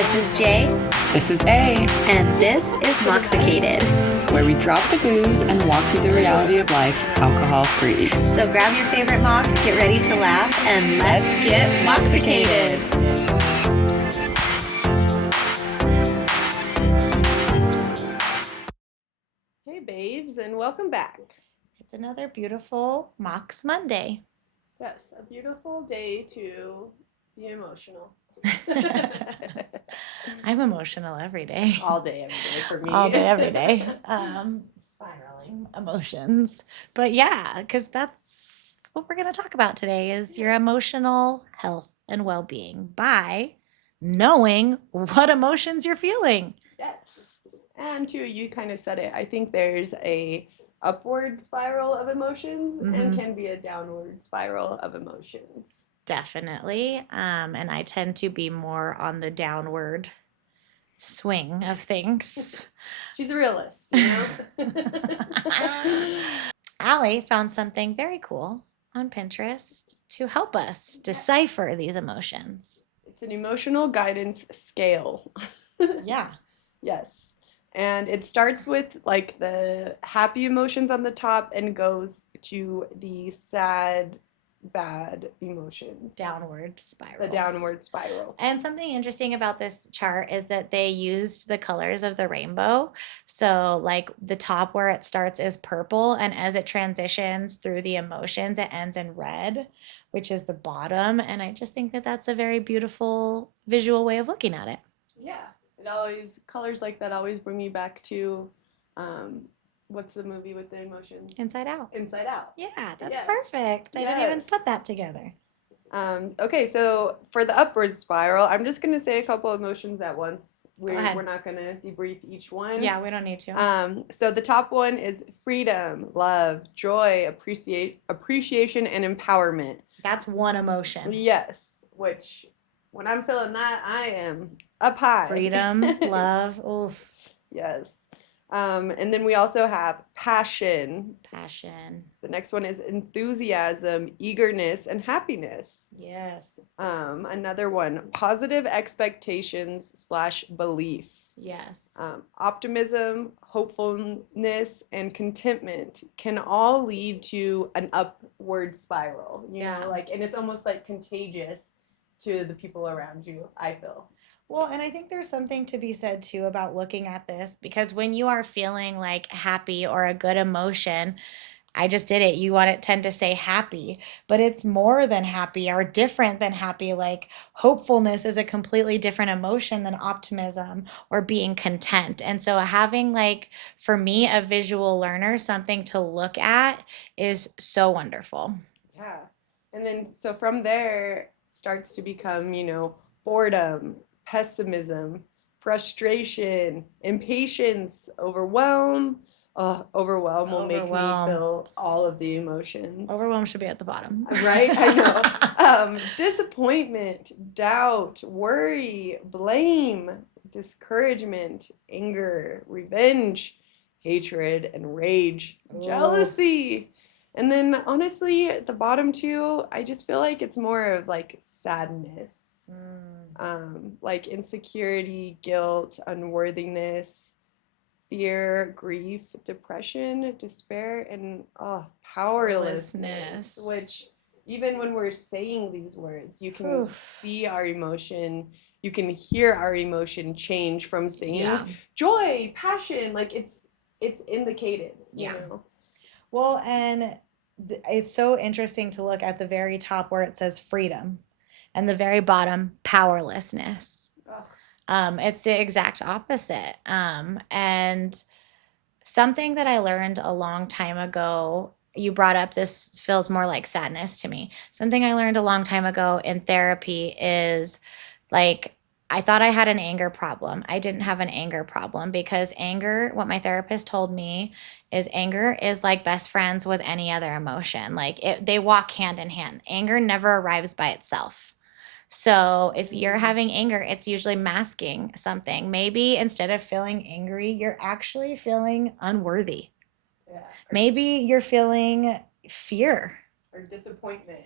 This is Jay. This is A, And this is Moxicated. where we drop the booze and walk through the reality of life alcohol-free. So grab your favorite mock, get ready to laugh, and let's get Moxicated. Hey babes, and welcome back. It's another beautiful Mox Monday. Yes, a beautiful day to be emotional. I'm emotional every day. All day, every day for me. All day, every day. Spiraling emotions. But yeah, because that's what we're going to talk about today is your emotional health and well-being by knowing what emotions you're feeling. Yes. And too, you kind of said it. I think there's a upward spiral of emotions and can be a downward spiral of emotions. Definitely. And I tend to be more on the downward swing of things. She's a realist, you know? Allie found something very cool on Pinterest to help us decipher these emotions. It's an emotional guidance scale. Yeah. Yes. And it starts with like the happy emotions on the top and goes to the sad, bad emotions. Downward spiral. The downward spiral. And something interesting about this chart is that they used the colors of the rainbow. So, like the top where it starts is purple, and as it transitions through the emotions, it ends in red, which is the bottom. And I just think that that's a very beautiful visual way of looking at it. Yeah. It always, colors like that always bring me back to, what's the movie with the emotions? Inside Out. Inside Out. Yeah, that's Yes. perfect. I didn't even Yes. put that together. Okay, so for the upward spiral, I'm just going to say a couple emotions at once. ahead. We're not going to debrief each one. Yeah, we don't need to. So the top one is freedom, love, joy, appreciation, and empowerment. That's one emotion. Yes, which when I'm feeling that, I am up high. Freedom, love, oof, Yes. And then we also have passion. passion. The next one is enthusiasm, eagerness, and happiness. Yes. Another one, positive expectations / belief. Yes. Optimism, hopefulness, and contentment can all lead to an upward spiral. You Yeah. know, and it's almost like contagious to the people around you, I feel. Well, and I think there's something to be said too about looking at this because when you are feeling like happy or a good emotion, I just did it. You want to tend to say happy, but it's more than happy or different than happy. Like hopefulness is a completely different emotion than optimism or being content. And so having for me, a visual learner, something to look at is so wonderful. Yeah. And then so from there starts to become, boredom, pessimism, frustration, impatience, overwhelm. Overwhelm will make me feel all of the emotions. Overwhelm should be at the bottom. Right? I know. Disappointment, doubt, worry, blame, discouragement, anger, revenge, hatred, and rage, jealousy. And then honestly, at the bottom two, I just feel like it's more of sadness. Like insecurity, guilt, unworthiness, fear, grief, depression, despair, and powerlessness. Which even when we're saying these words, you can see our emotion, you can hear our emotion change from saying joy, passion, it's in the cadence, you know? Well, and it's so interesting to look at the very top where it says freedom and the very bottom, powerlessness. It's the exact opposite. And something that I learned a long time ago, you brought up, this feels more like sadness to me. Something I learned a long time ago in therapy is I thought I had an anger problem. I didn't have an anger problem because anger, what my therapist told me is anger is like best friends with any other emotion. They walk hand in hand. Anger never arrives by itself. So if you're having anger, it's usually masking something. Maybe instead of feeling angry, you're actually feeling unworthy. Yeah. Maybe you're feeling fear. Or disappointment.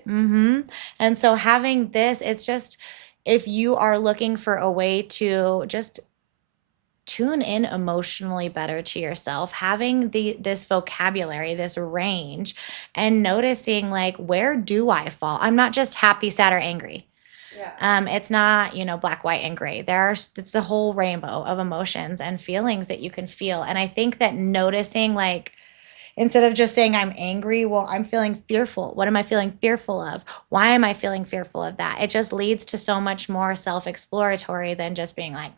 And so having this, it's just, if you are looking for a way to just tune in emotionally better to yourself, having this vocabulary, this range, and noticing like, where do I fall? I'm not just happy, sad, or angry. Yeah. It's not, black, white, and gray. It's a whole rainbow of emotions and feelings that you can feel. And I think that noticing, like, instead of just saying I'm angry, well, I'm feeling fearful. What am I feeling fearful of? Why am I feeling fearful of that? It just leads to so much more self-exploratory than just being like,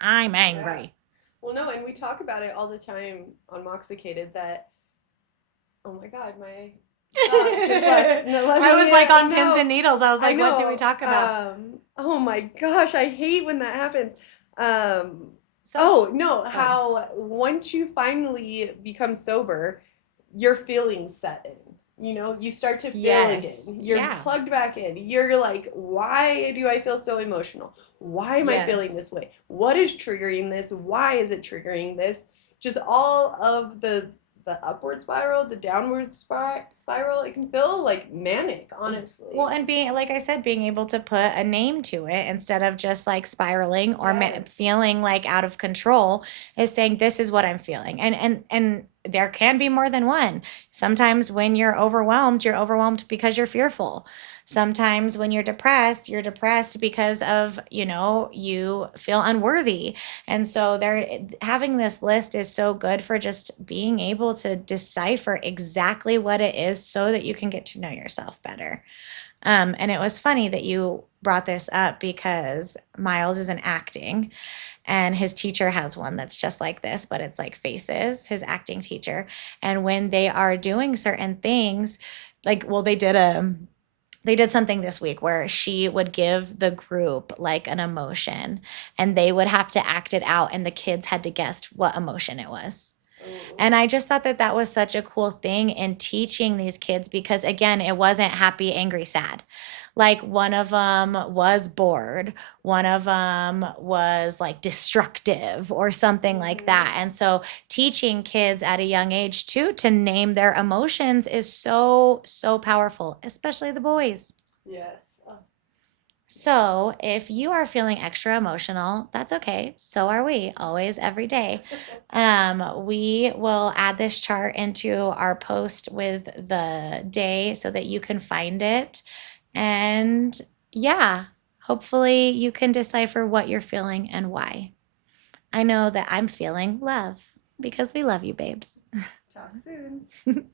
I'm angry. Yeah. Well, no, and we talk about it all the time on Moxicated that, oh my God, my just left. No, I was like on pins no. and needles. I was I like, what do we know. talk about? Oh my gosh, I hate when that happens. So Oh no, how once you finally become sober, your feelings set in. You know, you start to feel Yes. again. You're Yeah. plugged back in. You're like, why do I feel so emotional? Why am I feeling Yes. this way? What is triggering this? Why is it triggering this? Just all of the upward spiral, the downward spiral, it can feel like manic, honestly. Well, and being, like I said, being able to put a name to it instead of just like spiraling or Yes. feeling like out of control, is saying this is what I'm feeling. And there can be more than one. Sometimes when you're overwhelmed because you're fearful. Sometimes when you're depressed because of, you feel unworthy. And so having this list is so good for just being able to decipher exactly what it is so that you can get to know yourself better. And it was funny that you brought this up because Miles is in acting and his teacher has one that's just like this, but it's like faces, his acting teacher. And when they are doing certain things, like, well, they did something this week where she would give the group like an emotion and they would have to act it out and the kids had to guess what emotion it was. And I just thought that was such a cool thing in teaching these kids because, again, it wasn't happy, angry, sad. Like one of them was bored, one of them was like destructive or something like that. And so teaching kids at a young age too to name their emotions is so, so powerful, especially the boys. Yes. So, if you are feeling extra emotional, that's okay. So are we, always, every day. We will add this chart into our post with the day so that you can find it. And yeah, hopefully you can decipher what you're feeling and why. I know that I'm feeling love because we love you, babes. Talk soon.